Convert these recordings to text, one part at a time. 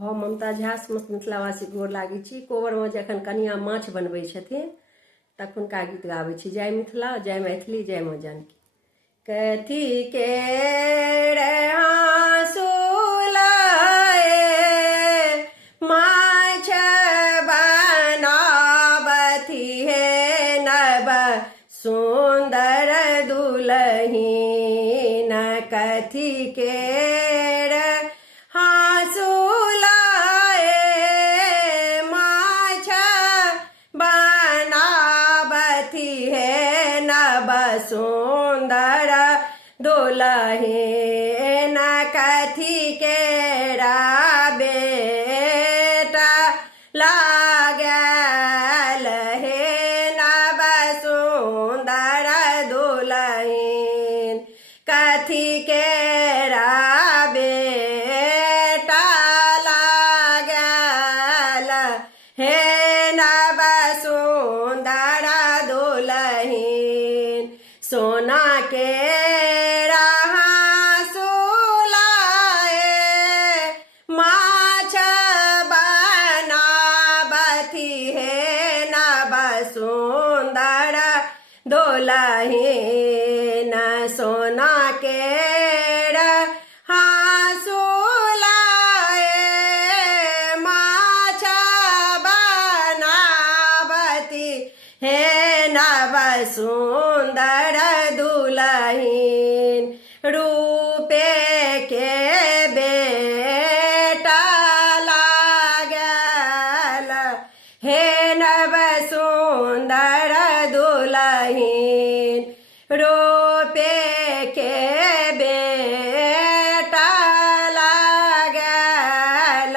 हम ममता झा समस्त मिथिलावासी गोर लागै छी। कोबरमे जखन कनिया माछ बनबै छथिन तखुनका गीत गाबै छी। जय मिथिला, जय मैथिली, जय माँ जानकी। कथी के हाँसुलाए माछ बनाबथि हे नब सुंदर दुलहीन। कथी के सुंदर दुलहीन। कथी केरा बेटा लागल हे नब सुंदर दुलहीन। कथी केरा बेटा लागल हे नब सुंदर दुलहीन। सोना के हाँसुलाए माछ बनाबथि हे नब सुंदर दुलहीन। सोना के हाँसुलाए माछ बनाबथि हे नब सुंदर दुलहीन। रूपे के बेटा लागल हे नब सुंदर दुलहीन। रूपे के बेटा लागल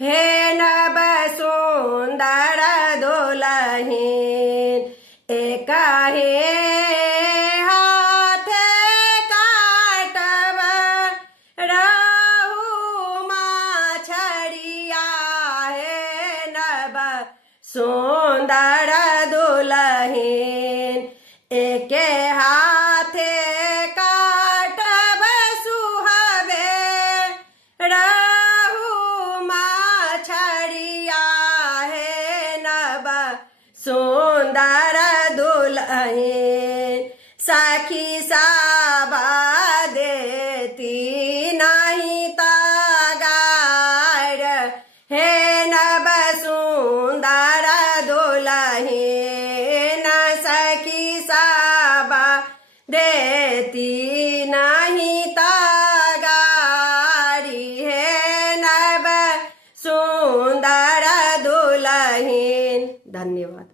हे नब सुंदर दुलहीन। एकाहे सुंदर दुलहीन। एके हाथे काटब सुहबे रहू माछड़िया हे नब सुंदर दुलहीन। सखी साबा देती नहीं तागार हे नब सुंदर दुलहीन। सखी साबा देती नहीं तागारी हे नब सुंदर दुलहीन। धन्यवाद।